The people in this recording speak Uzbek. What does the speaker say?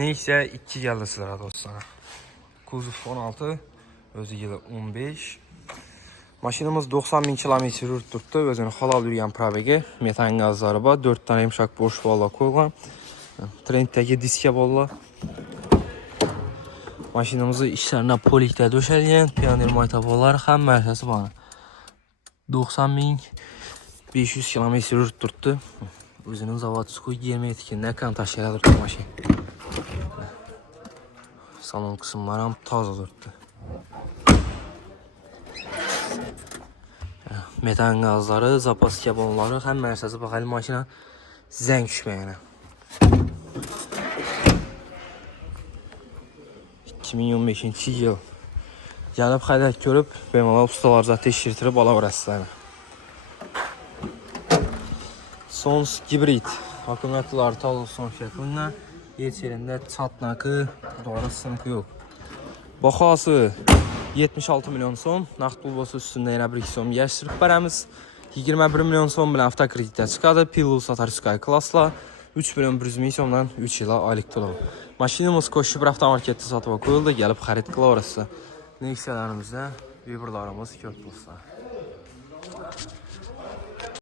Neyse 2 geldi sizlere dostlar. Kuzov 16, özü yılı 15. Maşinimiz 90.000 kilometre yürüt tuttu. Özünü halal yürüyen probege. Metan gazları var. 4 tane yumuşak boş bolla koyulan. Trenddeki diske bolla. Maşinimizi işlerine polikte döşelyen. Pioneer maytabolar hem merkezi bana. 90.500 kilometre yürüt tuttu. Özünün zavatı koy 20 etkinliğine kan taşıyla durdu maşin. Salon kısımları hem taze durdu. Metan gazları, zapas kabonları hem merkezi bakalım maşina zəng düşməyənə. 2025-ci yıl. Gəlib xəylət görüb, bemələ ustalar zaten işirtirib ala vurasılarına. Sons hibrid. Akkumulyatorlar tal son şəklində. Heç yerində çatnakı, doğru sınıqı yox. Baxası 76 milyon son. Naqd pul bosu üstündə yenə bir son yaşırıb bərəmiz. 21 milyon son bilen avtokreditə çıxadı. Pilul satar Sky Class'la 3 milyon 100 min sondan 3 ilə aylık tulov. Maşinimiz Koşu bir avtomarketdə satıba qoyuldu. Gəlib xarid qıla orası. Neksiyələrimizdə Viberlarımız 4 pluslar.